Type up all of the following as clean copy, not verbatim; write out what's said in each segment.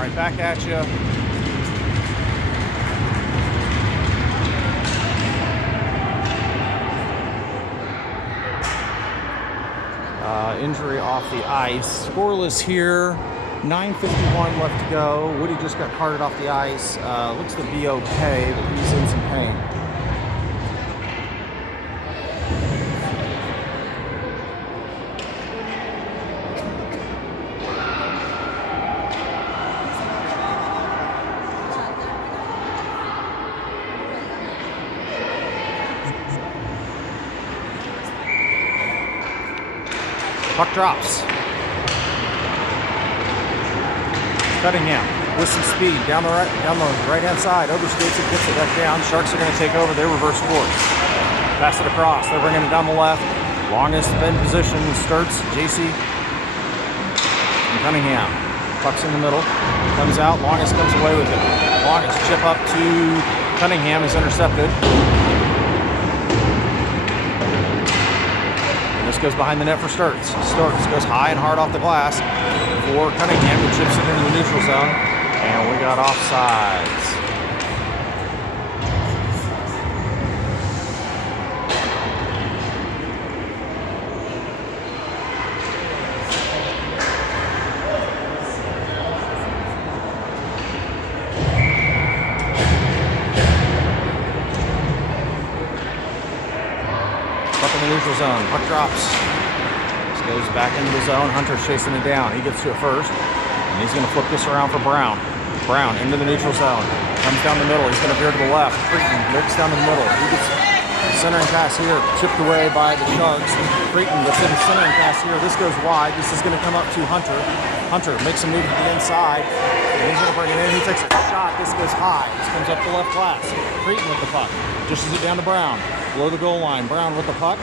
right, back at you. Injury off the ice. Scoreless here. 9:51 left to go. Woody just got carted off the ice. Looks to be okay, but he's in some pain. Puck drops. Cunningham with some speed down the right-hand side. Overskates it, gets it back down. Sharks are going to take over their reverse course. Pass it across. They're bringing it down the left. Longest in position. Sturts, JC, and Cunningham. Puck's in the middle. Comes out. Longest comes away with it. Longest chip up to Cunningham is intercepted. This goes behind the net for Sturts. Sturts goes high and hard off the glass for Cunningham, who chips it into the neutral zone. And we got offsides. Neutral zone. Puck drops. This goes back into the zone. Hunter's chasing it down. He gets to it first. And he's going to flip this around for Brown. Brown into the neutral zone. Comes down the middle. He's going to veer to the left. Creighton looks down the middle. He gets centering pass here. Chipped away by the Sharks. Creighton gets in centering pass here. This goes wide. This is going to come up to Hunter. Hunter makes a move to the inside. And he's going to bring it in. He takes a shot. This goes high. This comes up the left glass. Creighton with the puck. Dishes it down to Brown. Below the goal line. Brown with the puck.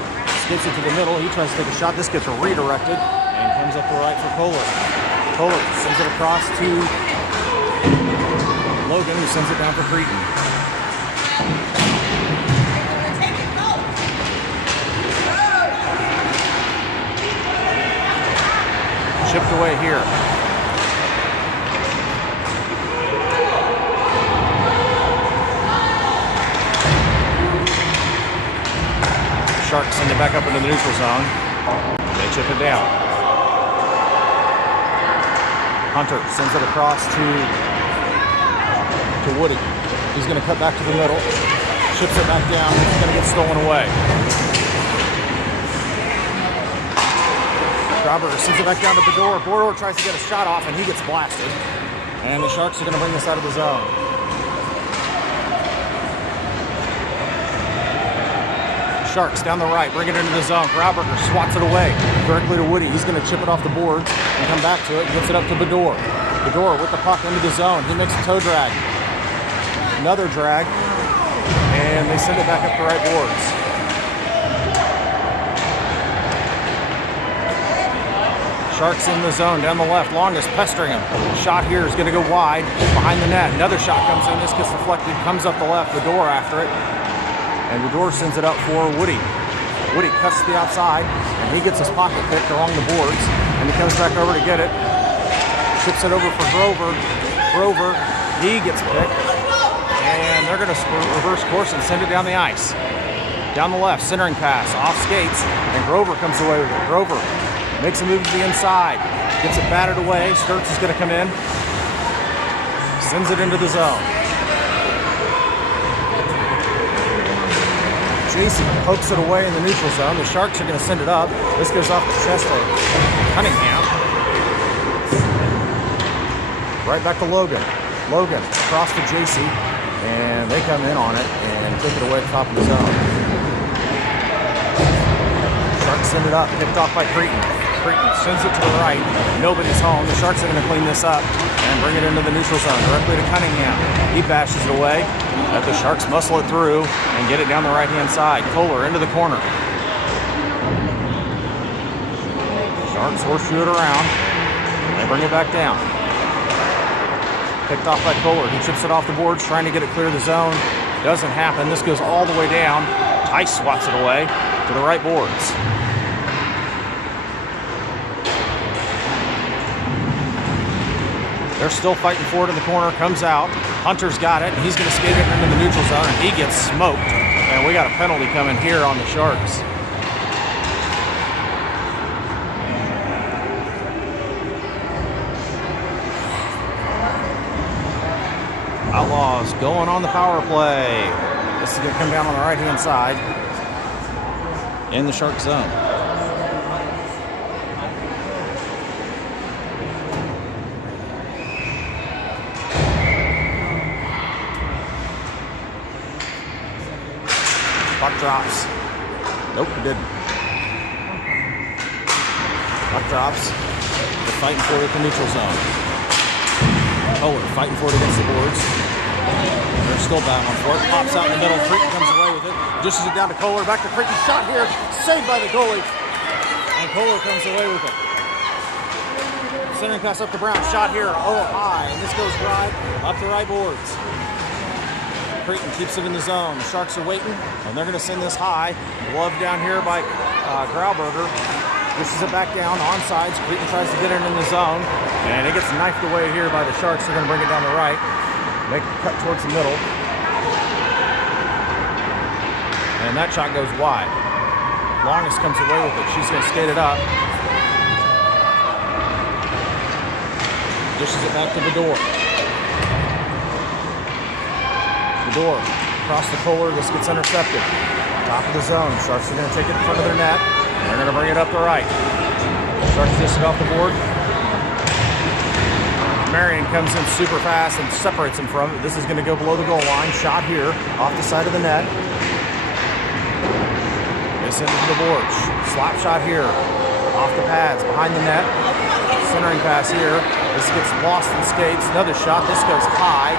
Gets it to the middle. He tries to take a shot. This gets redirected and comes up the right for Kohler. Kohler sends it across to Logan, who sends it down for Creighton. Chipped away here. Sharks send it back up into the neutral zone. They chip it down. Hunter sends it across to Woody. He's going to cut back to the middle. Chips it back down. It's going to get stolen away. Grauberger sends it back down to Bedore. Bedore tries to get a shot off, and he gets blasted. And the Sharks are going to bring this out of the zone. Sharks down the right, bring it into the zone. Grauberger swats it away directly to Woody. He's going to chip it off the boards and come back to it. Gets it up to Bedore. Bedore with the puck into the zone. He makes a toe drag. Another drag. And they send it back up the right boards. Sharks in the zone down the left. Longest pestering him. Shot here is going to go wide behind the net. Another shot comes in. This gets deflected. Comes up the left. Bedore after it. And Bedore sends it up for Woody. Woody cuts to the outside, and he gets his pocket picked along the boards, and he comes back over to get it. Chips it over for Grover. Grover, he gets picked, and they're going to reverse course and send it down the ice. Down the left, centering pass, off skates, and Grover comes away with it. Grover makes a move to the inside, gets it batted away. Sturts is going to come in, sends it into the zone. JC pokes it away in the neutral zone. The Sharks are going to send it up. This goes off the chest of Cunningham. Right back to Logan. Logan across to JC, and they come in on it and take it away at the top of the zone. Sharks send it up, picked off by Creighton. Creighton sends it to the right. Nobody's home. The Sharks are going to clean this up and bring it into the neutral zone directly to Cunningham. He bashes it away. Let the Sharks muscle it through and get it down the right-hand side. Kohler into the corner. Sharks horseshoe it around. They bring it back down. Picked off by Kohler. He chips it off the boards, trying to get it clear of the zone. Doesn't happen. This goes all the way down. Tice swats it away to the right boards. They're still fighting for it in the corner. Comes out. Hunter's got it. He's going to skate it into the neutral zone, and he gets smoked. And we got a penalty coming here on the Sharks. Outlaws going on the power play. This is going to come down on the right-hand side in the Shark zone. Puck drops. Nope, it didn't. Puck drops. They're fighting for it at the neutral zone. Kohler fighting for it against the boards. They're still battling for it. Pops out in the middle. Creighton comes away with it. Dishes it down to Kohler. Back to Creighton. Shot here. Saved by the goalie. And Kohler comes away with it. Centering pass up to Brown. Shot here. Oh, high. And this goes right up the right boards. Creighton keeps it in the zone. The Sharks are waiting, and they're going to send this high. Glove down here by Grauberger. This is it back down, onsides. Creighton tries to get it in the zone, and it gets knifed away here by the Sharks. They're going to bring it down the right. Make a cut towards the middle. And that shot goes wide. Longest comes away with it. She's going to skate it up. Dishes it back to the door. Door across the Kohler. This gets intercepted. Top of the zone. Sharks are going to take it in front of their net. They're going to bring it up the right. Sharks dish it off the board. Marion comes in super fast and separates him from it. This is going to go below the goal line. Shot here off the side of the net. They send it to the boards. Slap shot here off the pads behind the net. Centering pass here. This gets lost in skates. Another shot. This goes high.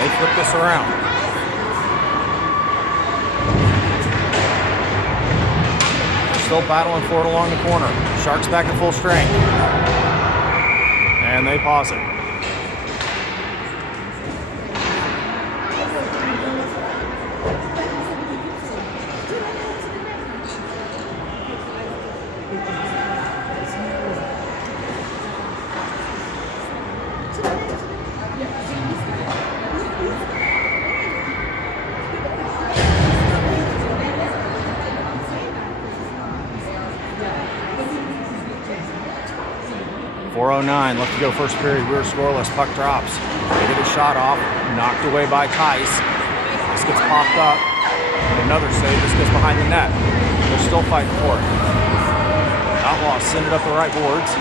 They flip this around. They're still battling for it along the corner. Sharks back at full strength. And they pause it. .409 left to go first period. We were scoreless. Puck drops. They get a shot off. Knocked away by Tice. This gets popped up. Another save. This goes behind the net. They're still fighting for it. Outlaws send it up the right boards.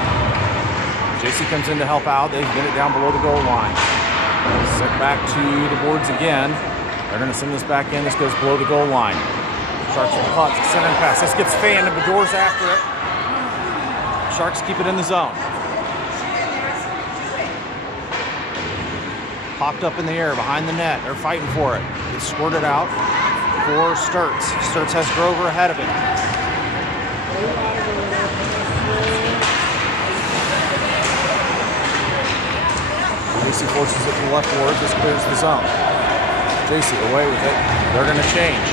JC comes in to help out. They get it down below the goal line. Sent back to the boards again. They're going to send this back in. This goes below the goal line. Sharks with the puck. Centering pass. This gets fanned and Bedore's after it. Sharks keep it in the zone. Popped up in the air behind the net. They're fighting for it. It's squirted out for Sturts. Sturts has Grover ahead of it. JC forces it to the left board. This clears the zone. JC away with it. They're going to change.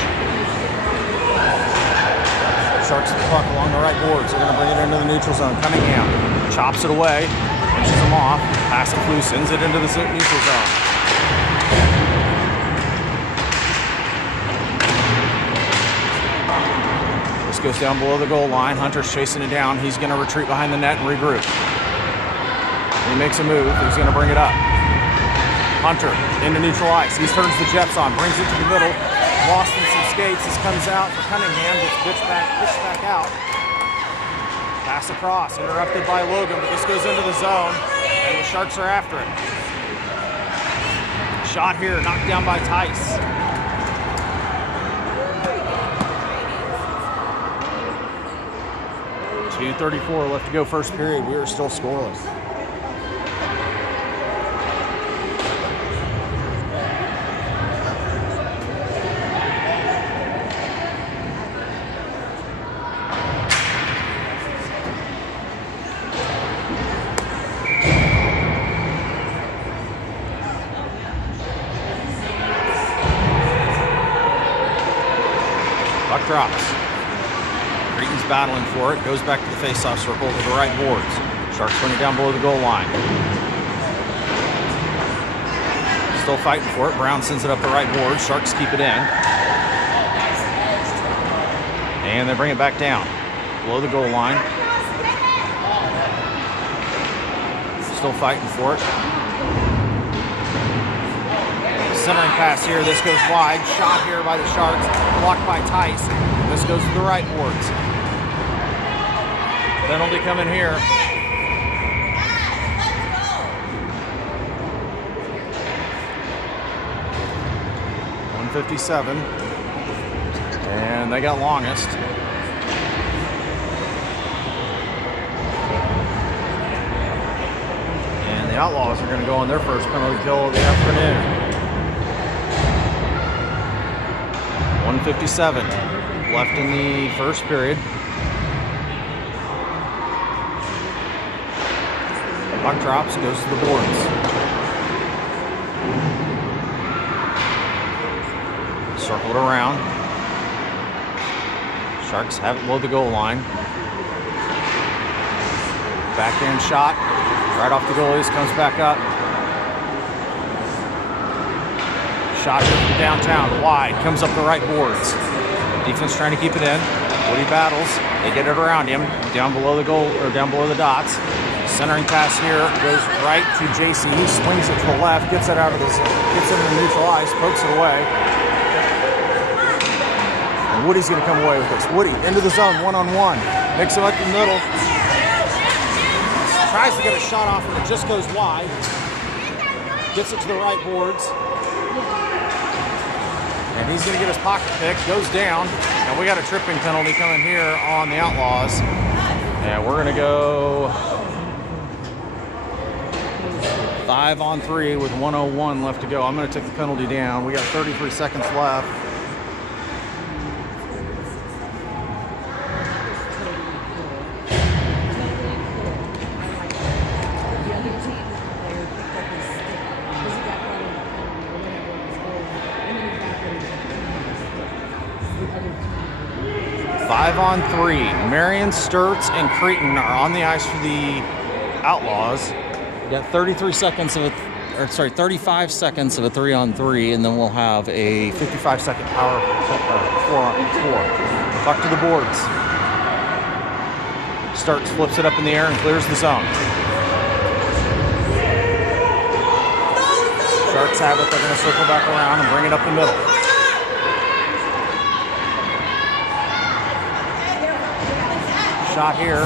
Sharks the puck along the right boards. They're going to bring it into the neutral zone. Cunningham chops it away. Pushes him off. Pass it loose. Sends it into the neutral zone. This goes down below the goal line. Hunter's chasing it down. He's going to retreat behind the net and regroup. He makes a move. He's going to bring it up. Hunter into neutral ice. He turns the Jets on. Brings it to the middle. Lost in some skates. This comes out for Cunningham. Gets pitched back out. Pass across. Interrupted by Logan, but this goes into the zone. And the Sharks are after it. Shot here. Knocked down by Tice. .234 left to go first period. We are still scoreless. Puck drops. Creighton's battling for it. Goes back to the face-off circle to the right boards. Sharks bring it down below the goal line. Still fighting for it. Brown sends it up the right board. Sharks keep it in. And they bring it back down below the goal line. Still fighting for it. Centering pass here. This goes wide. Shot here by the Sharks. Blocked by Tice. This goes to the right boards. Penalty coming here. .157. And they got longest. And the Outlaws are going to go on their first penalty kill of the afternoon. 1:57 left in the first period. Puck drops, goes to the boards. Circled around. Sharks have it below the goal line. Backhand shot. Right off the goalies, comes back up. Shot from downtown, wide, comes up the right boards. Defense trying to keep it in. Woody battles. They get it around him, down below the goal, or down below the dots. Centering pass here, goes right to JC. He swings it to the left, gets it out of this, gets it in the neutral ice, pokes it away. And Woody's going to come away with this. Woody into the zone, one-on-one. Picks him up the middle. Tries to get a shot off, and it just goes wide. Gets it to the right boards. And he's going to get his pocket pick, goes down. And we got a tripping penalty coming here on the Outlaws. And we're going to go 5-on-3 with 1:01 left to go. I'm going to take the penalty down. We got 33 seconds left. Five-on-3. Marion, Sturts, and Cretin are on the ice for the Outlaws. We got 35 seconds of a 3-on-3, and then we'll have a 55-second power 4-on-4. Puck to the boards. Sturts flips it up in the air and clears the zone. Sharks have it. They're going to circle back around and bring it up the middle. Shot here.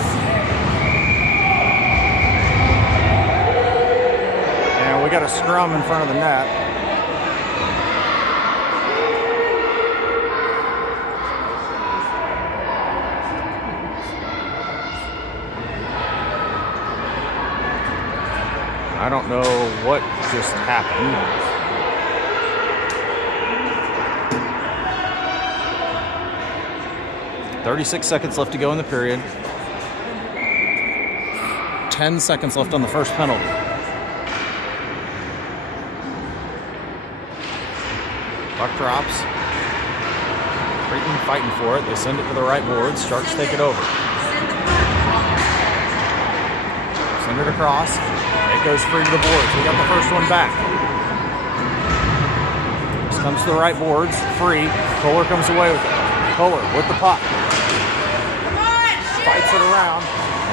And we got a scrum in front of the net. I don't know what just happened. .36 seconds left to go in the period. 10 seconds left on the first penalty. Puck drops. Creighton fighting for it. They send it to the right boards. Sharks take it over. Send it across. It goes free to the boards. We got the first one back. This comes to the right boards. Free. Kohler comes away with it. Kohler with the puck. Fights it around.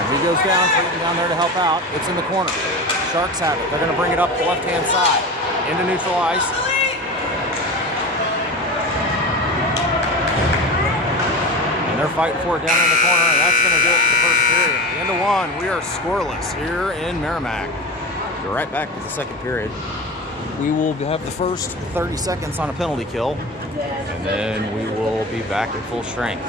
He goes down, Creighton down there to help out. It's in the corner. Sharks have it. They're going to bring it up the left-hand side. Into neutral ice. And they're fighting for it down in the corner, and that's going to do it for the first period. At the end of one, we are scoreless here in Merrimack. We're right back to the second period. We will have the first 30 seconds on a penalty kill, and then we will be back at full strength.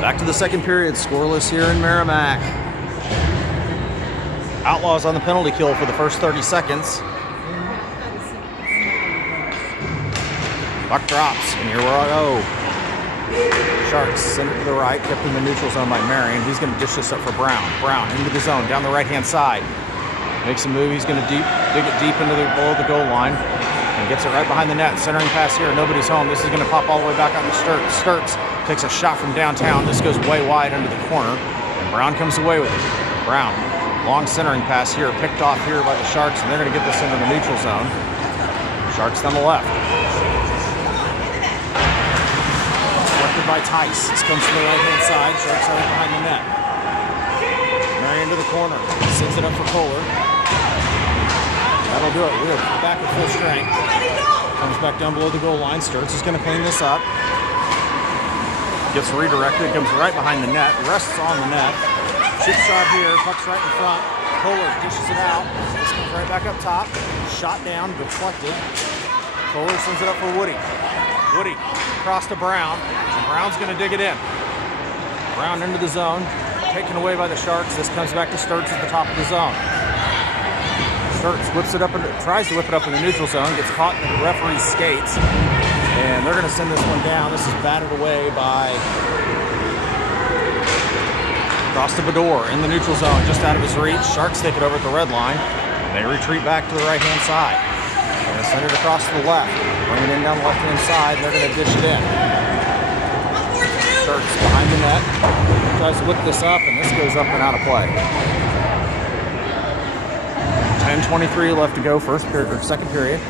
Back to the second period, scoreless here in Merrimack. Outlaws on the penalty kill for the first 30 seconds. Puck drops, and here we go. Sharks send it to the right, kept in the neutral zone by Marion. He's going to dish this up for Brown. Brown into the zone, down the right-hand side. Makes a move. He's going to dig it deep into below the goal line, and gets it right behind the net. Centering pass here. Nobody's home. This is going to pop all the way back onto Sturts. Sturts takes a shot from downtown. This goes way wide under the corner, and Brown comes away with it. Brown, long centering pass here, picked off here by the Sharks, and they're going to get this into the neutral zone. Sharks on the left. By Tice. This comes to the right-hand side. Sharks are right behind the net. Marion to the corner. Sends it up for Kohler. That'll do it. We're back at full strength. Comes back down below the goal line. Sturts is going to clean this up. Gets redirected. Comes right behind the net. Rests on the net. Chip shot here. Puck's right in front. Kohler dishes it out. This comes right back up top. Shot down. Deflected. Kohler sends it up for Woody. Woody across to Brown. Brown's going to dig it in. Brown into the zone, taken away by the Sharks. This comes back to Sturts at the top of the zone. Sturts whips it up, tries to whip it up in the neutral zone, gets caught in the referee's skates, and they're going to send this one down. This is batted away by across to Bador in the neutral zone, just out of his reach. Sharks take it over at the red line, and they retreat back to the right-hand side. They're going to send it across to the left, bring it in down the left-hand side, and they're going to dish it in. Sturts behind the net, tries to whip this up, and this goes up and out of play. 10:23 left to go, first period or second period.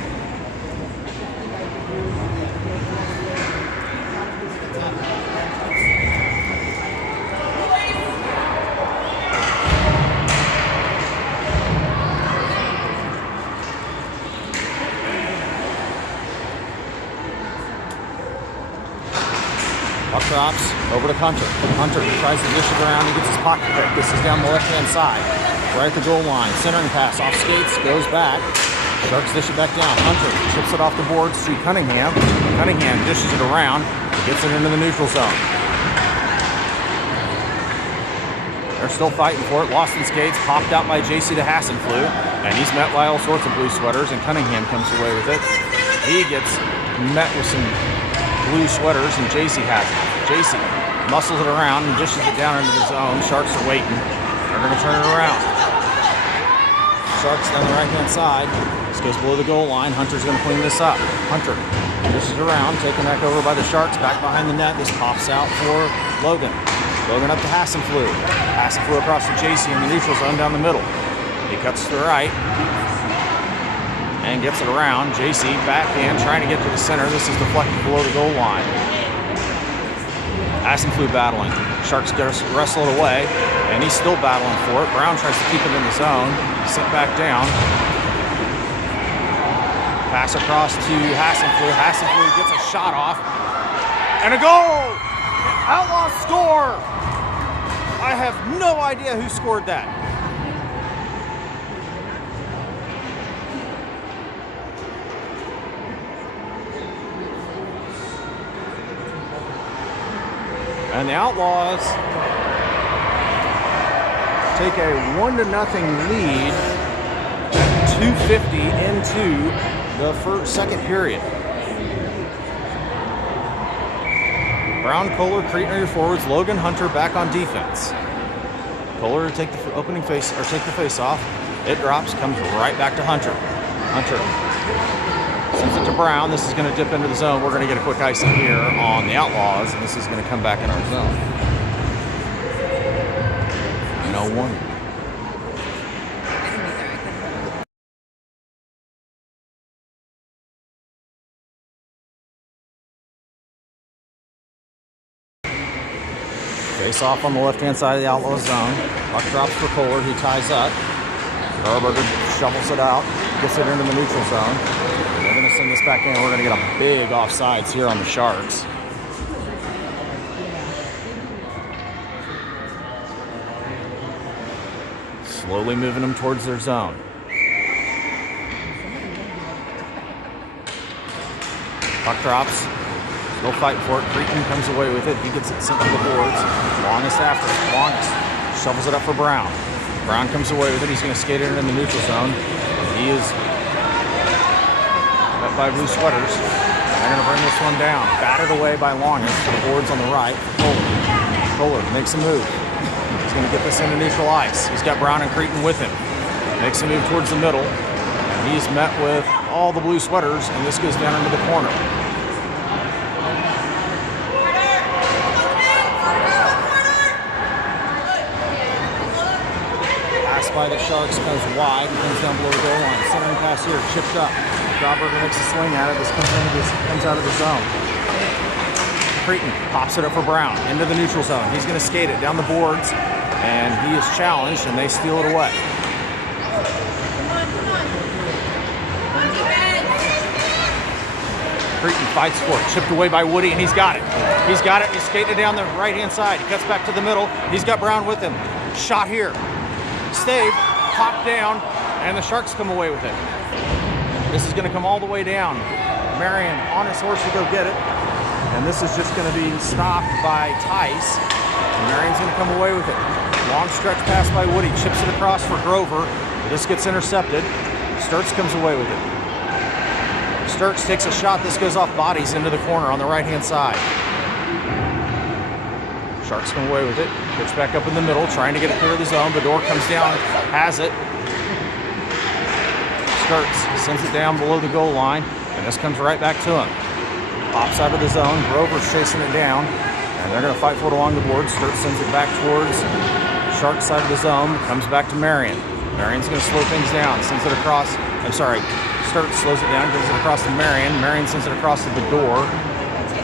Puck drops over to Hunter. Hunter tries to dish it around. He gets his pocket pick. This is down the left-hand side. Right at the goal line. Centering pass off skates. Goes back. Sharks dish it back down. Hunter chips it off the boards to Cunningham. Cunningham dishes it around. Gets it into the neutral zone. They're still fighting for it. Lost in skates. Popped out by JC to Hassenflew. And he's met by all sorts of blue sweaters. And Cunningham comes away with it. He gets met with some blue sweaters, and JC has it. JC muscles it around and dishes it down into the zone. Sharks are waiting. They're going to turn it around. Sharks down the right-hand side. This goes below the goal line. Hunter's going to clean this up. Hunter dishes around, taken back over by the Sharks, back behind the net. This pops out for Logan. Logan up to Hassenflew. Hassenflew across to JC in the neutral zone down the middle. He cuts to the right and gets it around. JC backhand trying to get to the center. This is deflected below the goal line. Hassenflew battling. Sharks wrestle it away, and he's still battling for it. Brown tries to keep it in the zone. Sent back down. Pass across to Hassenflew. Hassenflew gets a shot off. And a goal! Outlaws score! I have no idea who scored that. And the Outlaws take a 1-0 lead at 2:50 into the second period. Brown, Kohler, Cretin are your forwards. Logan, Hunter back on defense. Kohler to take the opening face or take the face off. It drops, comes right back to Hunter. Hunter sends it to Brown. This is going to dip into the zone. We're going to get a quick icing here on the Outlaws, and this is going to come back in our zone. No one. Face off on the left-hand side of the Outlaws zone. Puck drops for Kohler. He ties up. Garberger shovels it out. Gets it into the neutral zone. They're going to send this back in. We're going to get a big offsides here on the Sharks. Slowly moving them towards their zone. Puck drops. Still fighting for it. Cretan comes away with it. He gets it sent to the boards. Longest after it. Longest. Shovels it up for Brown. Brown comes away with it. He's going to skate it in the neutral zone. He is met by blue sweaters. They're going to bring this one down. Battered away by Longest to the boards on the right. Kohler makes a move. He's going to get this into neutral ice. He's got Brown and Cretan with him. Makes a move towards the middle. And he's met with all the blue sweaters, and this goes down into the corner. Pass by the Sharks goes wide and comes down below the goal line. Centering pass here, chipped up. Drawberger makes a swing at it. This comes out of the zone. Cretan pops it up for Brown into the neutral zone. He's going to skate it down the boards, and he is challenged, and they steal it away. Cretan fights for it. Chipped away by Woody, and he's got it. He's got it. He's skating it down the right-hand side. He cuts back to the middle. He's got Brown with him. Shot here. Stave, popped down, and the Sharks come away with it. This is going to come all the way down. Marion on his horse to go get it. And this is just going to be stopped by Tice. And Marion's going to come away with it. Long stretch pass by Woody. Chips it across for Grover. This gets intercepted. Sturts comes away with it. Sturts takes a shot. This goes off bodies into the corner on the right-hand side. Sharks come away with it. Pitch back up in the middle, trying to get it clear of the zone. Bedore comes down, has it. Sturts sends it down below the goal line, and this comes right back to him. Pops out of the zone. Grover's chasing it down, and they're going to fight for it along the board. Sturts sends it back towards Sharks side of the zone. Comes back to Marion. Marion's going to slow things down. Sends it across. Sturts slows it down, gives it across to Marion. Marion sends it across to Bedore.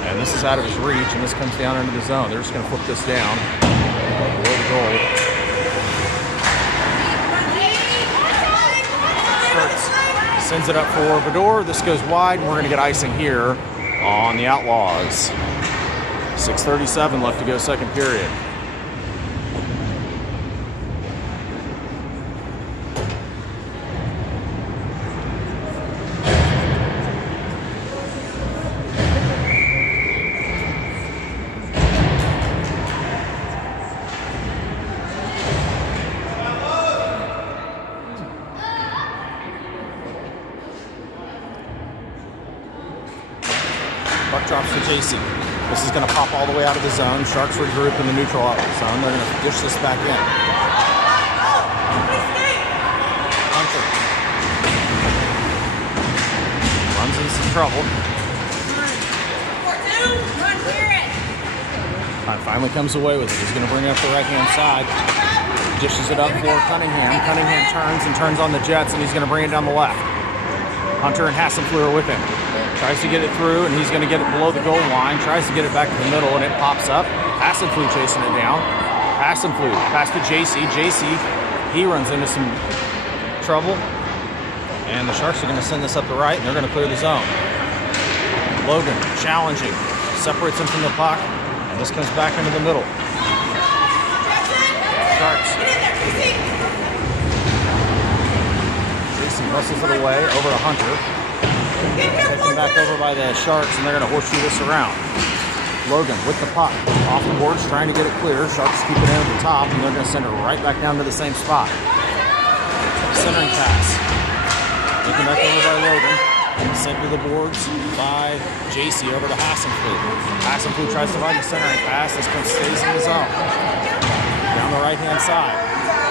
And this is out of his reach, and this comes down into the zone. They're just going to flip this down below the goal. Sturts sends it up for Bedore. This goes wide, and we're going to get icing here on the Outlaws. 6:37 left to go, second period. Puck drops to JC. This is going to pop all the way out of the zone. Sharks regroup in the neutral zone. They're going to dish this back in. Hunter runs into some trouble. Finally comes away with it. He's going to bring it up the right-hand side. Dishes it up for Cunningham. Cunningham turns on the Jets, and he's going to bring it down the left. Hunter and Hassenfleur with him. Tries to get it through, and he's going to get it below the goal line. Tries to get it back to the middle, and it pops up. Hassenfleur chasing it down. Hassenfleur pass to JC. JC, he runs into some trouble. And the Sharks are going to send this up the right, and they're going to clear the zone. Logan challenging. Separates him from the puck, and this comes back into the middle. Sharks. JC muscles it away over to Hunter. Taken back over by the Sharks, and they're going to horseshoe this around. Logan with the puck. Off the boards, trying to get it clear. Sharks keep it in at the top, and they're going to send it right back down to the same spot. Centering pass. Taken back over by Logan. Sent to the boards by JC over to Hassenfleur. Hassenfleur tries to find the centering pass. This one stays in the zone. Down the right-hand side.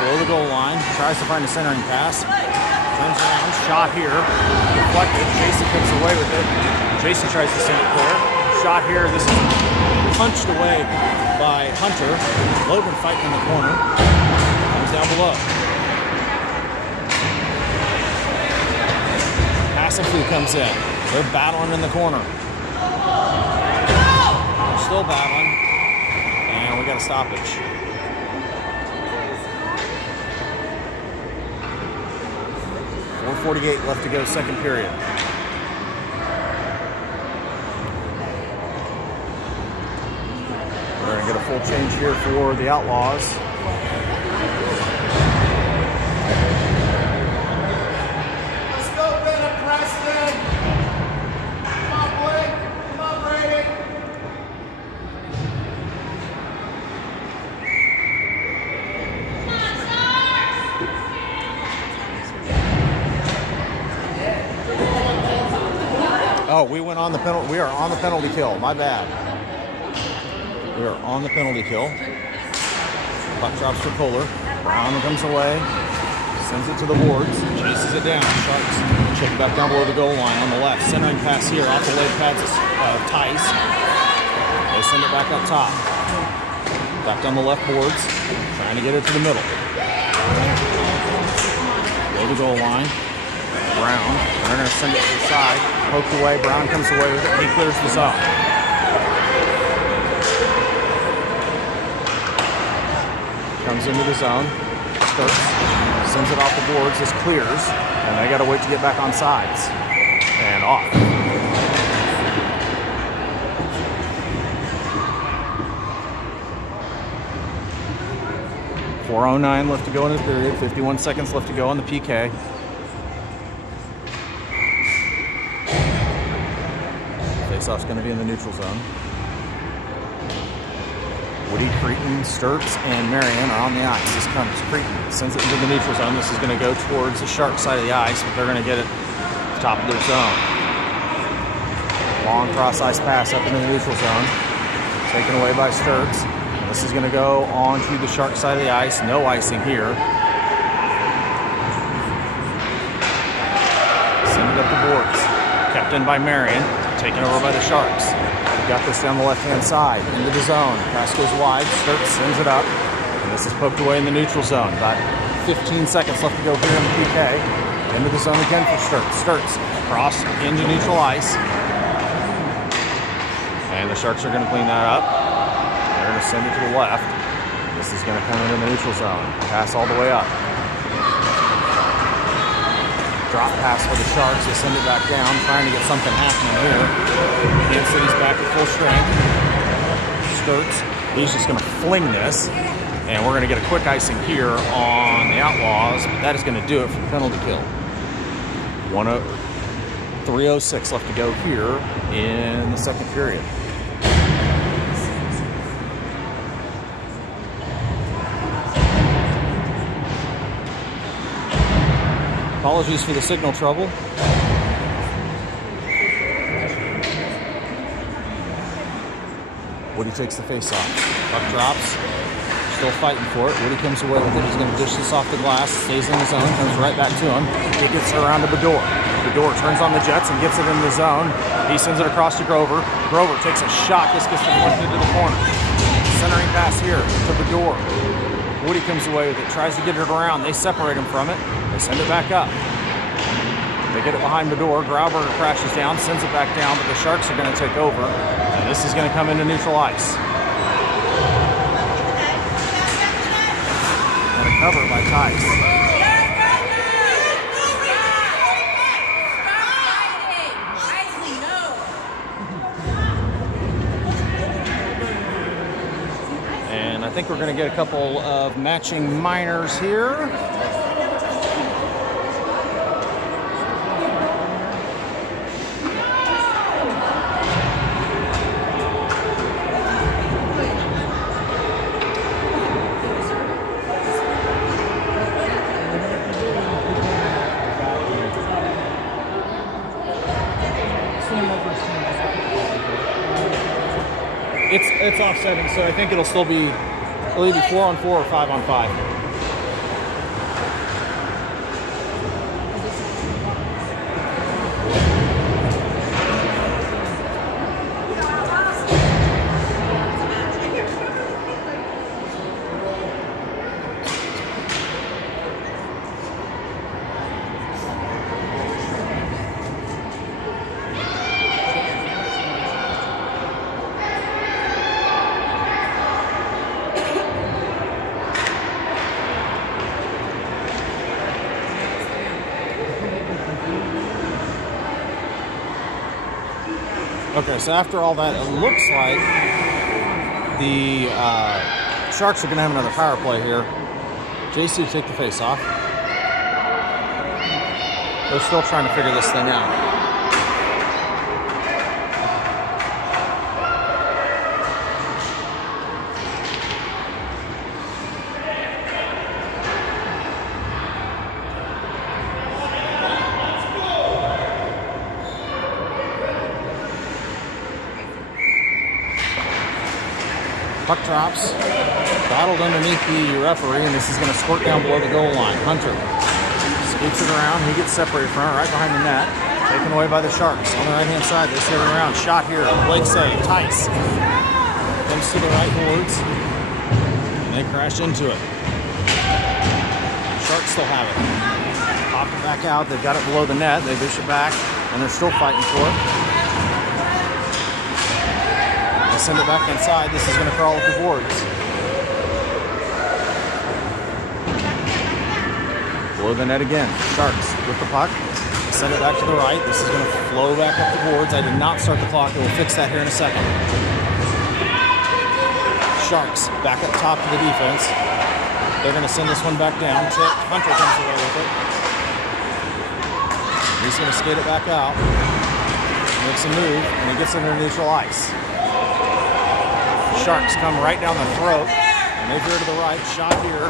Below the goal line. Tries to find a centering pass. Turns around, shot here, deflected. Jason comes away with it. Jason tries to send it clear. Shot here, this is punched away by Hunter. Logan fighting in the corner. Comes down below. Hassenfleur comes in. They're battling in the corner. They're still battling. And we got a stoppage. 4:48 left to go, second period. We're going to get a full change here for the Outlaws. Let's go, Bennett Preston. Come on, Blake. Come on, Brady. we went on the penalty. We are on the penalty kill. My bad. We are on the penalty kill. Puck drops for Kohler. Brown comes away. Sends it to the boards. Chases it down. Sharks check it back down below the goal line on the left. Centering pass here off the leg pads of Tice. They send it back up top. Back down the left boards. Trying to get it to the middle. Below the goal line. Brown. They're going to send it to the side. Poked away. Brown comes away with it. He clears the zone. Comes into the zone. Starts. Sends it off the boards. This clears. And they got to wait to get back on sides. And off. .409 left to go in the period. 51 seconds left to go on the PK. Faceoff's going to be in the neutral zone. Woody, Creighton, Sturts, and Marion are on the ice. This comes Creighton, sends it into the neutral zone. This is going to go towards the Shark side of the ice, but they're going to get it at the top of their zone. Long cross ice pass up into the neutral zone. Taken away by Sturts. And this is going to go on to the Shark side of the ice. No icing here. Send it up the boards. Kept in by Marion. Taken over by the Sharks. Got this down the left-hand side, into the zone. Pass goes wide, Sturts sends it up, and this is poked away in the neutral zone. About 15 seconds left to go here in the PK. Into the zone again for Sturts. Sturts cross into neutral ice. And the Sharks are going to clean that up. They're going to send it to the left. This is going to come into the neutral zone. Pass all the way up. Drop pass for the Sharks. They send it back down, trying to get something happening here. Kansas City's back at full strength. Sturts, he's just going to fling this. And we're going to get a quick icing here on the Outlaws. But that is going to do it for the penalty kill. 3:06 left to go here in the second period. Apologies for the signal trouble. Woody takes the face off. Puck drops. Still fighting for it. Woody comes away with it. He's going to dish this off the glass. Stays in the zone. Comes right back to him. He gets it around to Bedore. Bedore turns on the Jets and gets it in the zone. He sends it across to Grover. Grover takes a shot. This gets deflected into the corner. Centering pass here to Bedore. Woody comes away with it. Tries to get it around. They separate him from it. They send it back up. They get it behind the door. Grauberger crashes down, sends it back down, but the Sharks are going to take over. And this is going to come into neutral ice. And a cover by Tice. And I think we're going to get a couple of matching minors here. It's offsetting, so I think it'll still be, it'll either be 4-on-4 or 5-on-5. Okay, so after all that, it looks like the Sharks are going to have another power play here. JC to take the face off. They're still trying to figure this thing out. Puck drops. Battled underneath the referee, and this is going to squirt down below the goal line. Hunter scoots it around. He gets separated from it right behind the net. Taken away by the Sharks. On the right-hand side, they sit around. Shot here. Blake save. Tice comes to the right boards, and they crash into it. Sharks still have it. Pop it back out. They've got it below the net. They dish it back, and they're still fighting for it. They send it back inside. This is going to crawl up the boards. Below the net again. Sharks with the puck. Send it back to the right. This is going to flow back up the boards. I did not start the clock. We'll fix that here in a second. Sharks back up top to the defense. They're going to send this one back down. Hunter comes away with it. He's going to skate it back out. Makes a move, and he gets it under neutral ice. Sharks come right down the throat, and they veer to the right. Shot here,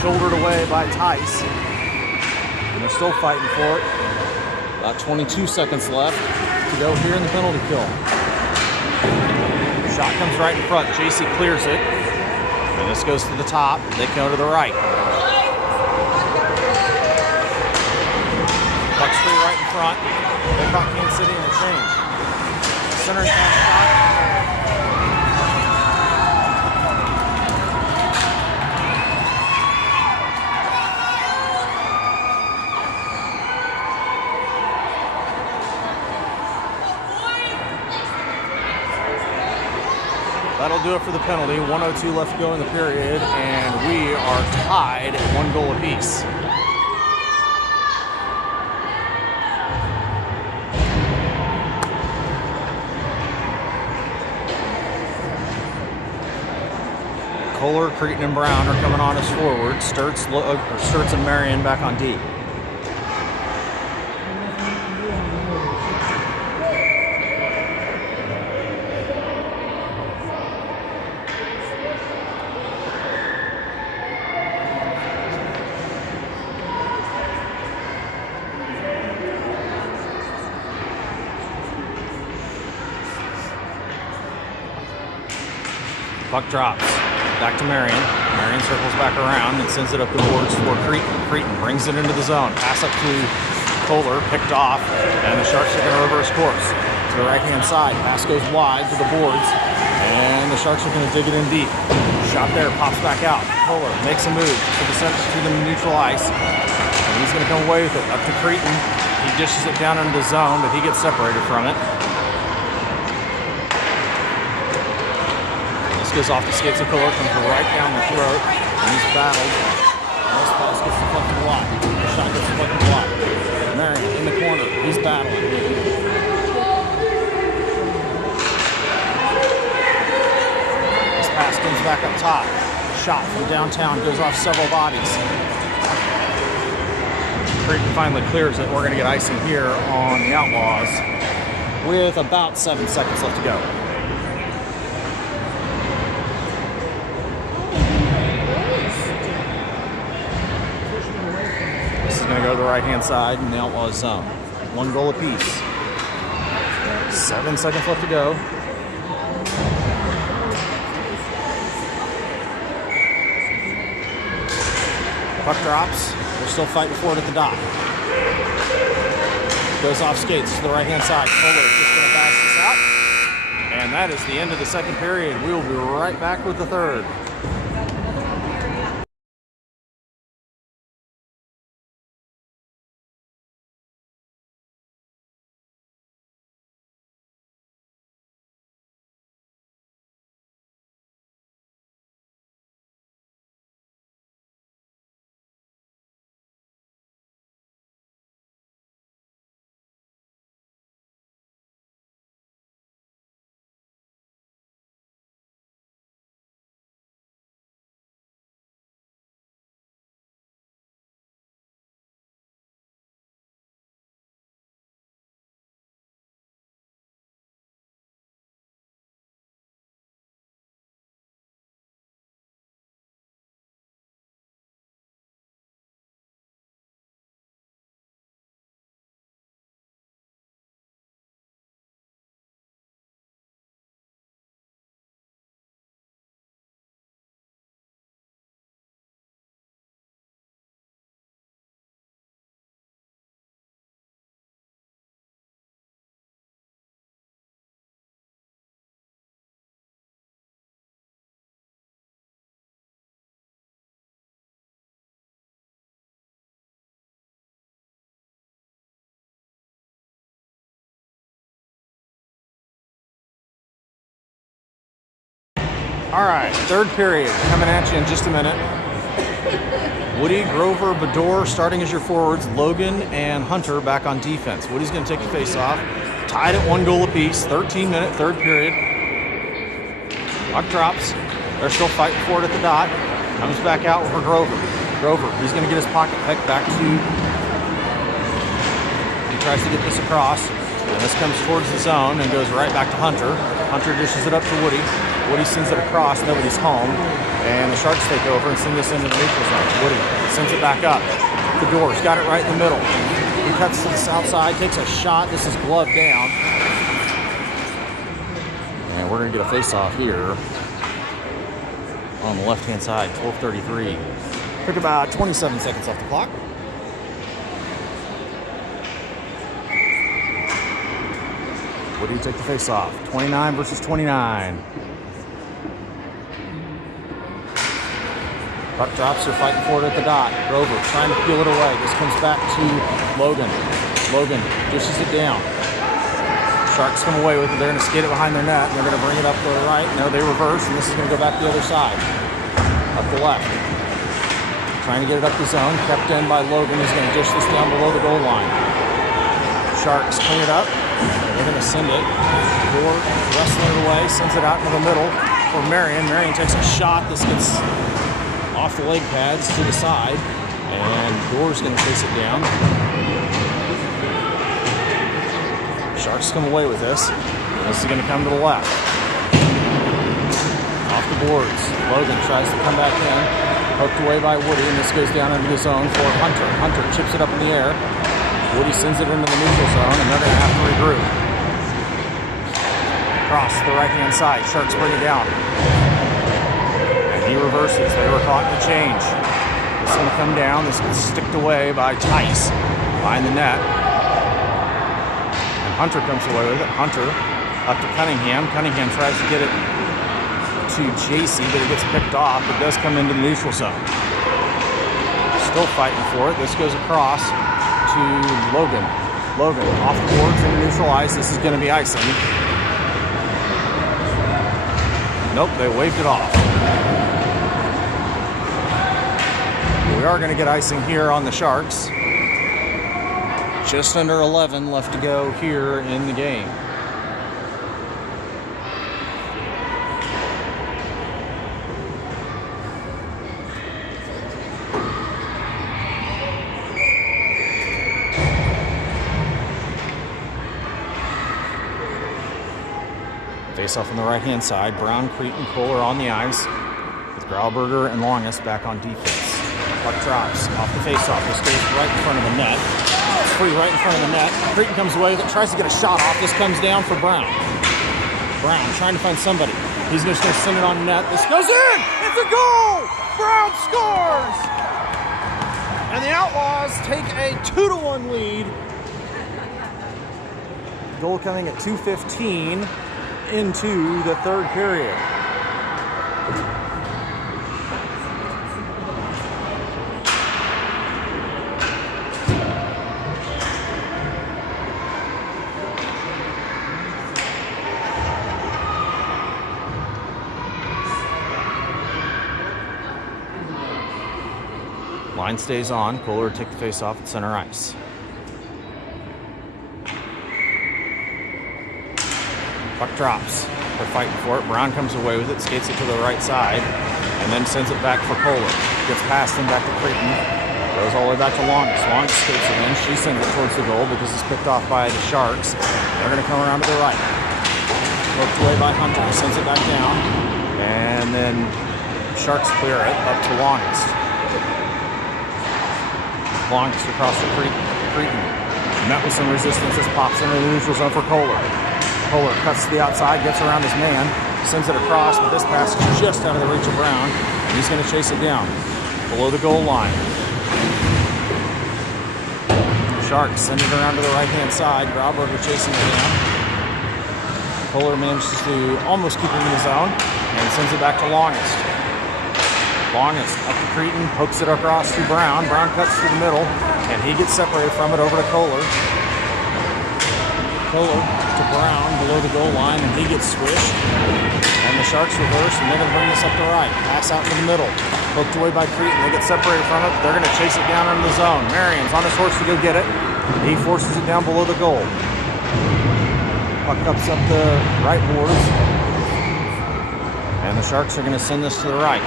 shouldered away by Tice. And they're still fighting for it. About 22 seconds left to go here in the penalty kill. Shot comes right in front. JC clears it. And this goes to the top. They go to the right. Puck's free right in front. They caught Kansas City in the change. Center and pass shot. That'll do it for the penalty. 1:02 left to go in the period, and we are tied at 1 goal apiece. Kohler, Cretin, and Brown are coming on us forward. Sturts and Marion back on D. Puck drops. Back to Marion. Marion circles back around and sends it up the boards for Cretin. Cretin brings it into the zone. Pass up to Kohler, picked off, and the Sharks are going to reverse course. To the right-hand side. Pass goes wide to the boards, and the Sharks are going to dig it in deep. Shot there, pops back out. Kohler makes a move to the center, to the neutral ice, and he's going to come away with it. Up to Cretin. He dishes it down into the zone, but he gets separated from it. Goes off the skates of Kohler, comes right down the throat, and he's battled. This pass gets deflected wide. The shot gets deflected wide. Marion in the corner, he's battling. This pass comes back up top. Shot from downtown, goes off several bodies. Cretin finally clears it. We're going to get icing here on the Outlaws with about 7 seconds left to go. Going to go to the right-hand side in the Outlaws zone. 1 goal apiece. 7 seconds left to go. Puck drops. They're still fighting for it at the dot. Goes off skates to the right-hand side. Kohler is just going to pass this out. And that is the end of the second period. We will be right back with the third. All right, third period coming at you in just a minute. Woody, Grover, Bador starting as your forwards. Logan and Hunter back on defense. Woody's going to take the face-off. Tied at 1 goal apiece. 13-minute third period. Puck drops. They're still fighting for it at the dot. Comes back out for Grover. Grover, he's going to get his pocket pick back to... He tries to get this across. And this comes towards the zone and goes right back to Hunter. Hunter dishes it up to Woody. Woody sends it across. Nobody's home. And the Sharks take over and send this into the neutral zone. Woody sends it back up. Bador's got it right in the middle. He cuts to the south side, takes a shot. This is gloved down. And we're going to get a face-off here on the left-hand side, 12:33. Took about 27 seconds off the clock. Woody take the face-off. 29 versus 29. Puck drops, are fighting for it at the dot. Grover trying to peel it away. This comes back to Logan. Logan dishes it down. Sharks come away with it. They're going to skate it behind their net. And they're going to bring it up to the right. No, they reverse, and this is going to go back the other side. Up the left. Trying to get it up the zone. Kept in by Logan. He's going to dish this down below the goal line. Sharks clean it up. They're going to send it. Gore wrestling it away. Sends it out into the middle for Marion. Marion takes a shot. This gets off the leg pads to the side, and Gore's going to chase it down. Sharks come away with this. This is going to come to the left. Off the boards. Logan tries to come back in. Poked away by Woody, and this goes down into the zone for Hunter. Hunter chips it up in the air. Woody sends it into the neutral zone, and they're going to have to regroup. Across the right-hand side. Sharks bring it down. He reverses. They were caught in the change. This is going to come down. This gets sticked away by Tice behind the net. And Hunter comes away with it. Hunter up to Cunningham. Cunningham tries to get it to JC, but it gets picked off. It does come into the neutral zone. Still fighting for it. This goes across to Logan. Logan off the boards into neutral ice. This is going to be icing. Nope, they waved it off. We are going to get icing here on the Sharks. Just under 11 left to go here in the game. Face off on the right-hand side. Brown, Crete, and Kohler on the ice, with Grauberger and Longest back on defense. Puck drops off the face-off. This goes right in front of the net. It's free right in front of the net. Creighton comes away, tries to get a shot off. This comes down for Brown. Brown trying to find somebody. He's just going to send it on net. This goes in! It's a goal! Brown scores! And the Outlaws take a 2-1 lead. Goal coming at 2:15 into the third period. Line stays on. Kohler take the face off at center ice. Puck drops. They're fighting for it. Brown comes away with it, skates it to the right side, and then sends it back for Kohler. Gets past him back to Creighton. Goes all the way back to Longest. Longest skates it in. She sends it towards the goal because it's picked off by the Sharks. They're going to come around to the right. Poked away by Hunter. Sends it back down. And then Sharks clear it up to Longest. Longest across the Creighton. Met with some resistance. This pops into the neutral zone for Kohler. Kohler cuts to the outside, gets around his man, sends it across, but this pass is just out of the reach of Brown, and he's going to chase it down below the goal line. Sharks send it around to the right-hand side. Grauberger chasing it down. Kohler manages to almost keep him in the zone and sends it back to Longest. Longest up to Creighton, pokes it across to Brown. Brown cuts through the middle, and he gets separated from it over to Kohler. Kohler to Brown below the goal line, and he gets switched. And the Sharks reverse, and they're going to bring this up the right. Pass out to the middle. Hooked away by Cretan. They get separated from it. They're going to chase it down into the zone. Marion's on his horse to go get it. He forces it down below the goal. Puck ups up the right boards. And the Sharks are going to send this to the right.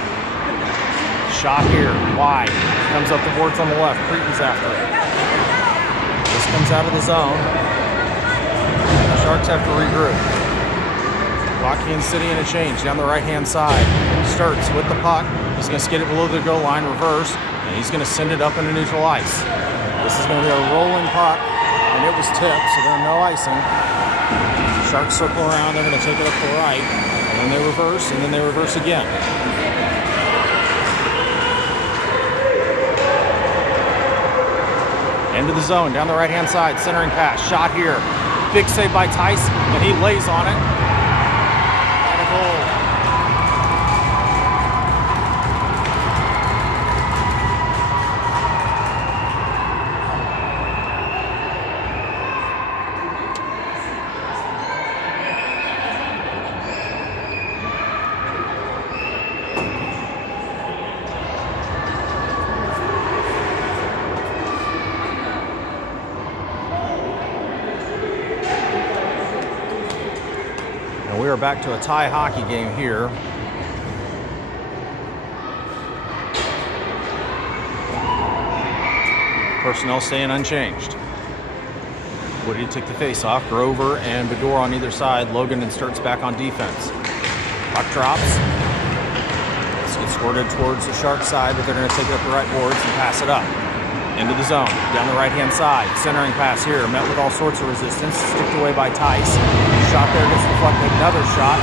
Shot here, wide. Comes up the boards on the left. Cretan's after it. This comes out of the zone. And the Sharks have to regroup. Kansas City in a change down the right-hand side. Starts with the puck. He's going to skid it below the goal line, reverse, and he's going to send it up into neutral ice. This is going to be a rolling puck, and it was tipped, so there's no icing. Sharks circle around. They're going to take it up the right, and then they reverse, and then they reverse again. Into the zone, down the right-hand side, centering pass, shot here. Big save by Tice, and he lays on it. We are back to a tie hockey game here. Personnel staying unchanged. Woody to take the face off. Grover and Bedore on either side. Logan and Sturts back on defense. Puck drops. This gets squirted towards the Shark side, but they're going to take it up the right boards and pass it up. Into the zone, down the right-hand side. Centering pass here, met with all sorts of resistance. Sticked away by Tice. Shot there gets deflected. Another shot.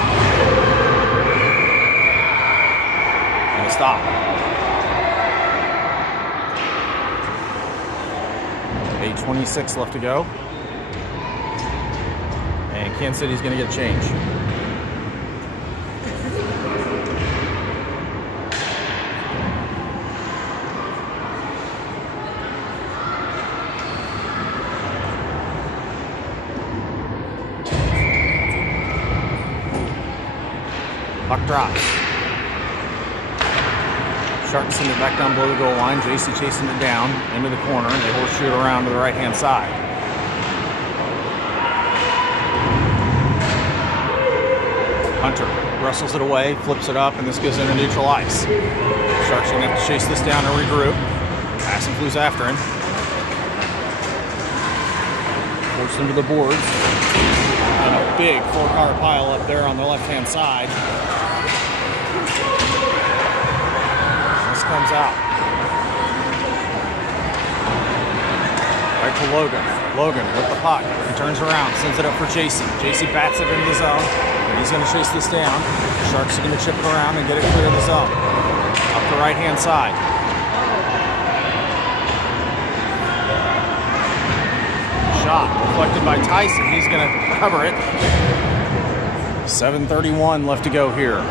And a stop. 8:26 left to go. And Kansas City's going to get a change. Puck drops. Sharks send it back down below the goal line. JC chasing it down into the corner. They horseshoe it around to the right-hand side. Hunter wrestles it away, flips it up, and this goes into neutral ice. Sharks are going to have to chase this down and regroup. Passing flews after him. Forced into the boards. And a big four-car pile up there on the left-hand side. This comes out. Right to Logan. Logan with the puck. He turns around, sends it up for JC. JC bats it into the zone. And he's going to chase this down. The Sharks are going to chip it around and get it clear of the zone. Up the right-hand side. Shot deflected by Tyson. He's going to cover it. 7:31 left to go here.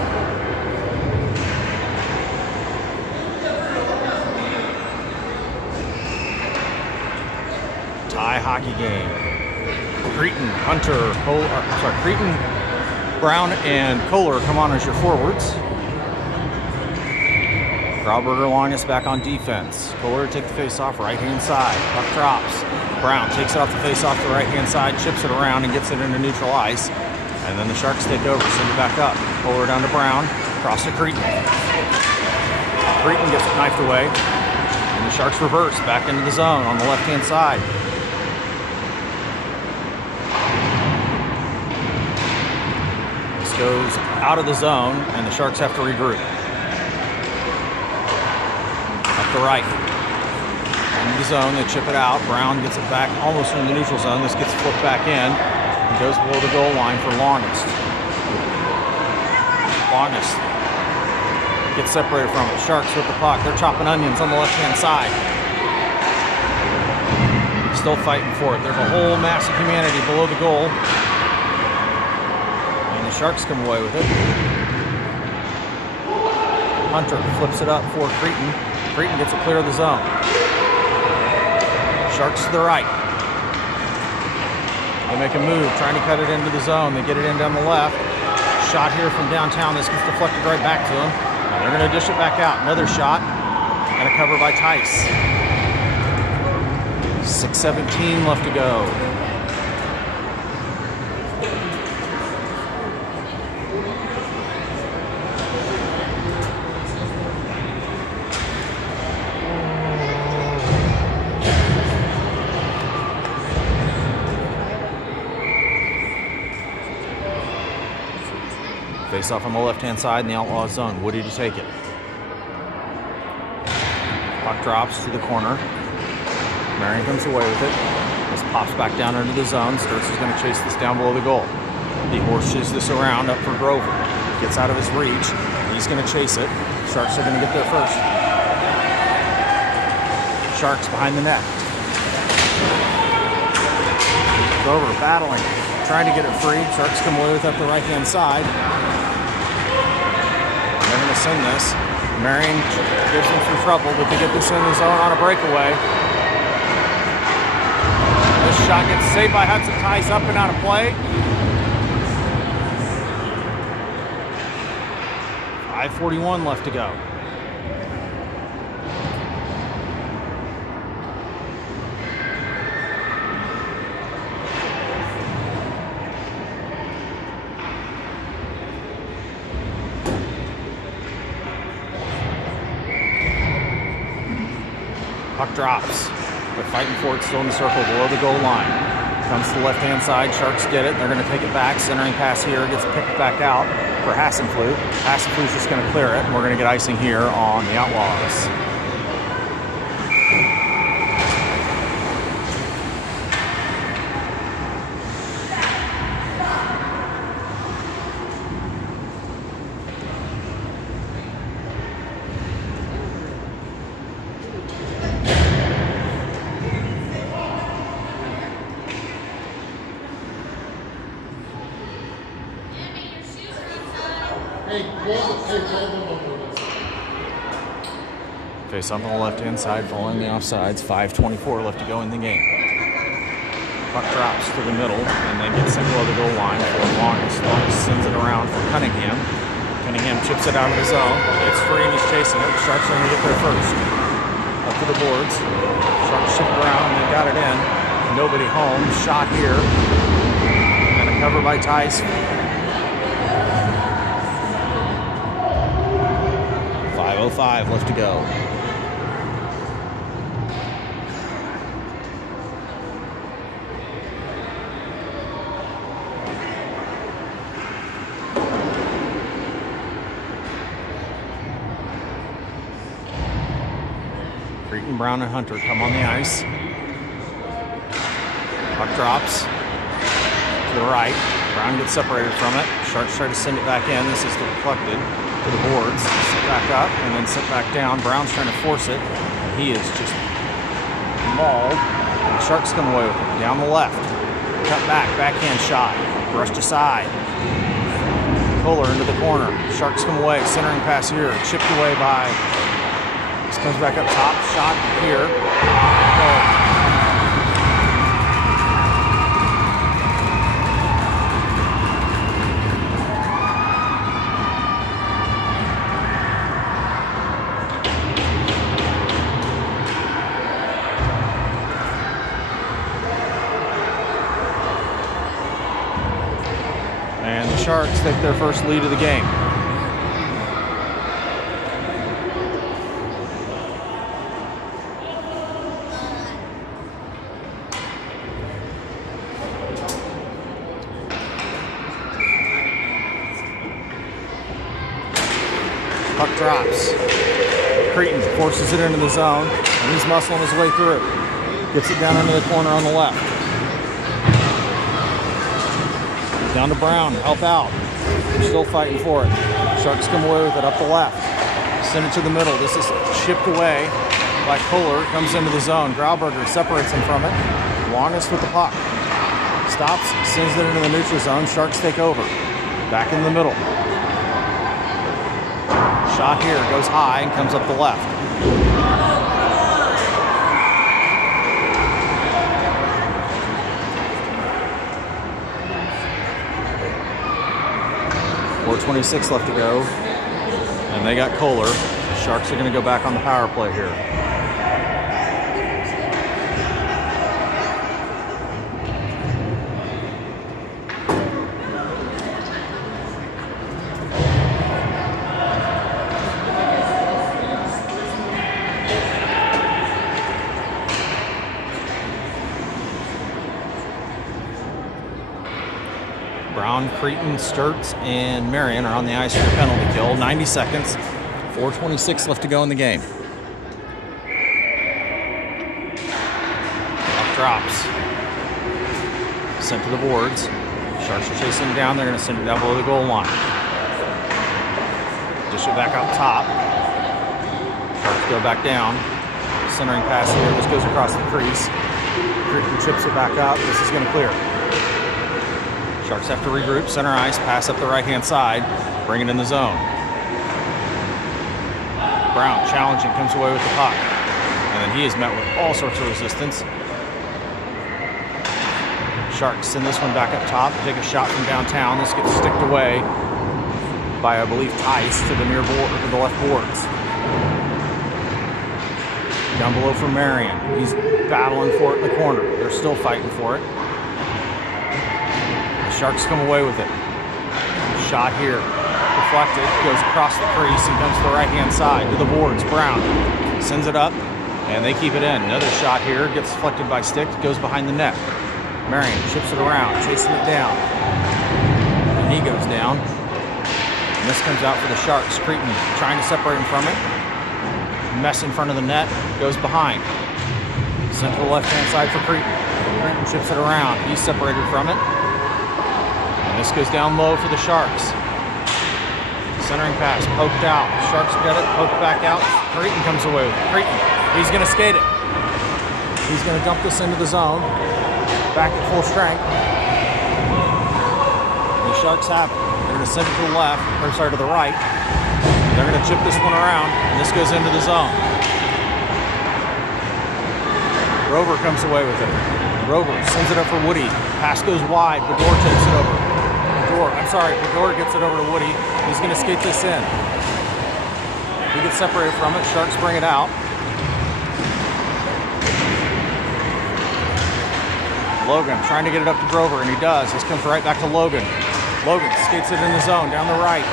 Tie hockey game. Cretan, Hunter, Cretan, Brown, and Kohler come on as your forwards. Grauberger, Longus back on defense. Kohler take the face off right-hand side. Puck drops. Brown takes it off the face-off to the right-hand side, chips it around, and gets it into neutral ice. And then the Sharks take over, send it back up. Kohler down to Brown, across to Cretan. Cretan gets it knifed away. And the Sharks reverse, back into the zone on the left-hand side. This goes out of the zone, and the Sharks have to regroup. Up the right. Into the zone, they chip it out. Brown gets it back almost in the neutral zone. This gets flipped back in and goes below the goal line for Longest. Longest gets separated from it. Sharks with the puck. They're chopping onions on the left-hand side. Still fighting for it. There's a whole mass of humanity below the goal. And the Sharks come away with it. Hunter flips it up for Cretan. Cretan gets it clear of the zone. Sharks to the right. They make a move, trying to cut it into the zone. They get it in down the left. Shot here from downtown. This gets deflected right back to them. Now they're going to dish it back out. Another shot. And a cover by Tice. 6:17 left to go. Face off on the left-hand side in the Outlaws zone. Woody to take it. Puck drops to the corner. Marion comes away with it. This pops back down into the zone. Sturts is going to chase this down below the goal. He horses this around up for Grover. Gets out of his reach. He's going to chase it. Sharks are going to get there first. Sharks behind the net. Grover battling, trying to get it free. Sharks come away with it up the right-hand side. They're going to send this. Marion gives them some trouble, but they get this in the zone on a breakaway. This shot gets saved by Hudson Tice, up and out of play. 5:41 left to go. Puck drops. They're fighting for it, still in the circle below the goal line. Comes to the left-hand side. Sharks get it. They're going to take it back. Centering pass here. Gets picked back out for Hassenflute. Hassenflute's just going to clear it, and we're going to get icing here on the Outlaws. Face up on the left-hand side, following the offsides. 5:24 left to go in the game. Puck drops to the middle, and then gets sent below the goal line for Longest. Longest sends it around for Cunningham. Cunningham chips it out of the zone. It's free, and he's chasing it. Sharks are going to get there first. Up to the boards. Sharks ship around, and they got it in. Nobody home. Shot here. And a cover by Tice. 5:05 left to go. Creighton, Brown, and Hunter come on the ice. Puck drops to the right. Brown gets separated from it. Sharks try to send it back in. This is deflected to the boards. Sit back up and then sit back down. Brown's trying to force it. He is just mauled. And the Sharks come away with it. Down the left. Cut back. Backhand shot. Brushed aside. Kohler into the corner. Sharks come away. Centering pass here. Chipped away by... This comes back up top. Shot here. Goal. And the Sharks take their first lead of the game. Puck drops. Creighton forces it into the zone, and he's muscling his way through. Gets it down into the corner on the left. Down to Brown, help out. They're still fighting for it. Sharks come away with it up the left. Send it to the middle. This is chipped away by Kohler. Comes into the zone. Grauberger separates him from it. Longest with the puck. Stops, sends it into the neutral zone. Sharks take over. Back in the middle. Shot here, goes high and comes up the left. 4:26 left to go. And they got Kohler. Sharks are going to go back on the power play here. Brown, Creighton, Sturts, and Marion are on the ice for the penalty kill. 90 seconds. 4:26 left to go in the game. Puck drops. Sent to the boards. Sharks are chasing him down. They're going to send it down below the goal line. Dish it back out top. Sharks go back down. Centering pass here. This goes across the crease. Creighton chips it back up. This is going to clear. Sharks have to regroup, center ice, pass up the right-hand side, bring it in the zone. Brown challenging, comes away with the puck. And then he is met with all sorts of resistance. Sharks send this one back up top, take a shot from downtown. This gets sticked away by, I believe, Tice to the near board, to the left boards. Down below for Marion. He's battling for it in the corner. They're still fighting for it. Sharks come away with it. Shot here. Deflected. Goes across the crease and comes to the right-hand side to the boards. Brown sends it up, and they keep it in. Another shot here. Gets deflected by stick. Goes behind the net. Marion chips it around, chasing it down. And he goes down. And this comes out for the Sharks. Creighton trying to separate him from it. Mess in front of the net. Goes behind. Sent to the left-hand side for Creighton. Creighton chips it around. He's separated from it. This goes down low for the Sharks. Centering pass, poked out. Sharks get it, poked back out. Creighton comes away with it. Creighton, he's going to skate it. He's going to dump this into the zone. Back at full strength. The Sharks have it. They're going to send it to the left, or sorry, to the right. They're going to chip this one around, and this goes into the zone. Rover comes away with it. Rover sends it up for Woody. Pass goes wide. Bedore takes it over. Bedore gets it over to Woody. He's going to skate this in. He gets separated from it. Sharks bring it out. Logan trying to get it up to Grover, and he does. This comes right back to Logan. Logan skates it in the zone, down the right.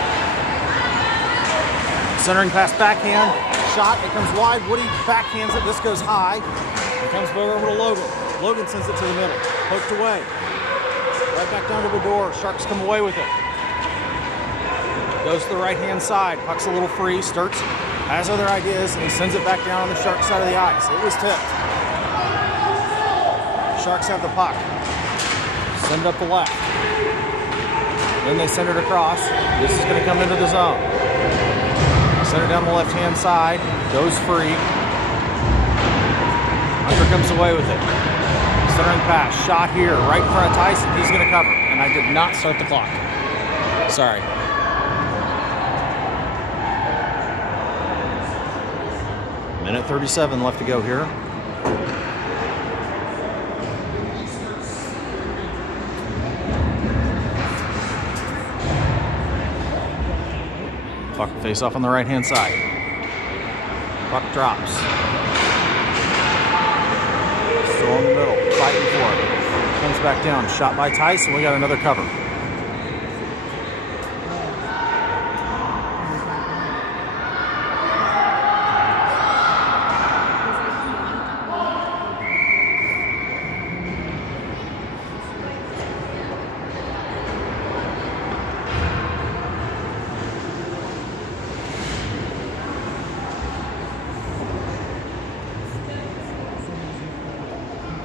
Centering pass backhand. Shot. It comes wide. Woody backhands it. This goes high. It comes over to Logan. Logan sends it to the middle. Poked away. Right back down to the door. Sharks come away with it. Goes to the right-hand side. Puck's a little free. Sturts has other ideas, and he sends it back down on the Sharks side of the ice. It was tipped. Sharks have the puck. Send it up the left. Then they send it across. This is going to come into the zone. Send it down the left-hand side. Goes free. Hunter comes away with it. Centering pass, shot here, right in front of Tyson. He's going to cover, and I did not start the clock. Sorry. Minute 37 left to go here. Puck face off on the right-hand side. Puck drops. Still in the middle, fighting for it. Comes back down, shot by Tyson. We got another cover.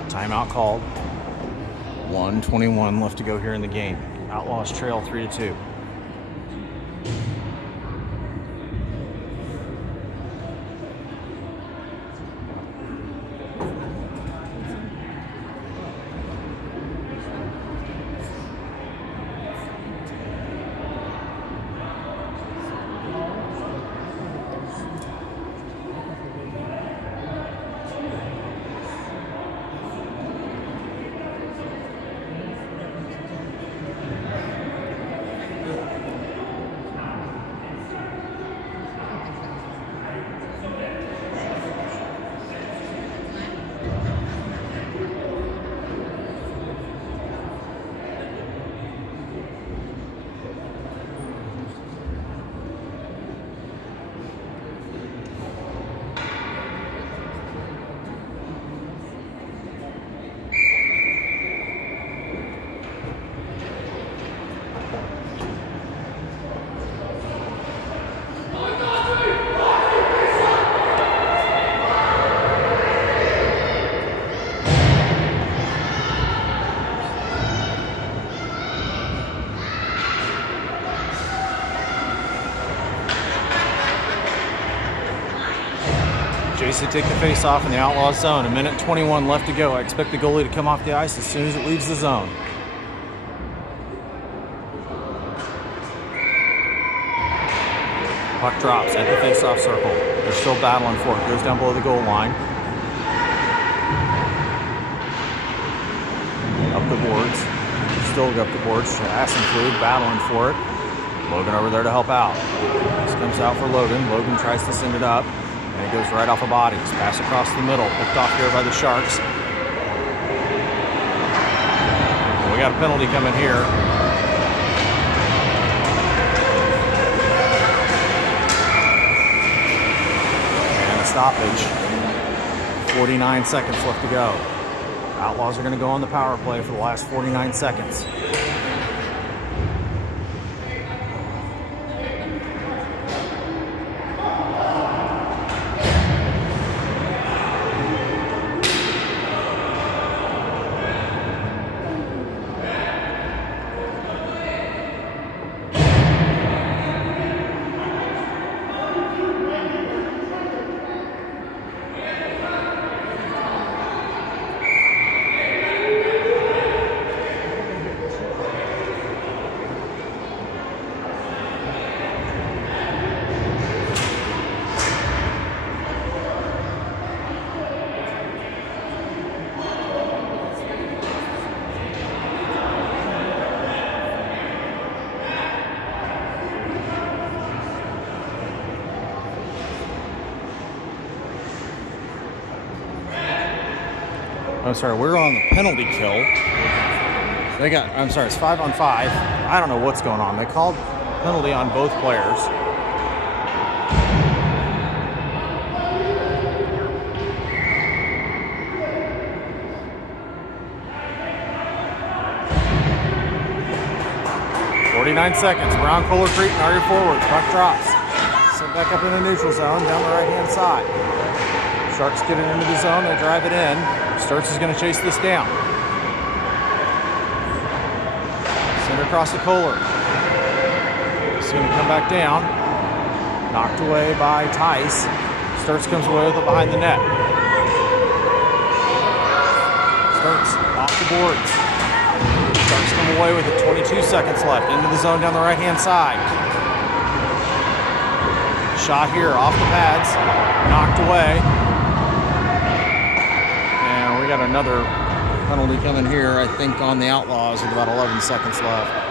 Timeout called. 1:21 left to go here in the game. Outlaws trail 3-2. Chase to take the face off in the Outlaws zone. 1:21 left to go. I expect the goalie to come off the ice as soon as it leaves the zone. Puck drops at the face-off circle. They're still battling for it. Goes down below the goal line. Up the boards. Still up the boards. Ass and Fluid battling for it. Logan over there to help out. This comes out for Logan. Logan tries to send it up. And it goes right off of bodies. Pass across the middle. Picked off here by the Sharks. We got a penalty coming here. And a stoppage. 49 seconds left to go. Outlaws are going to go on the power play for the last 49 seconds. I'm sorry, we're on the penalty kill. It's 5-on-5. I don't know what's going on. They called penalty on both players. .49 seconds. Brown, Kohler, Creighton are your forwards. Puck drops. Sent back up in the neutral zone, down the right-hand side. Sharks get it into the zone. They drive it in. Sturts is going to chase this down. Send it across to Kohler. It's going to come back down. Knocked away by Tice. Sturts comes away with it behind the net. Sturts off the boards. Sharks come away with it. 22 seconds left. Into the zone down the right-hand side. Shot here off the pads. Knocked away. We got another penalty coming here, I think, on the Outlaws with about 11 seconds left.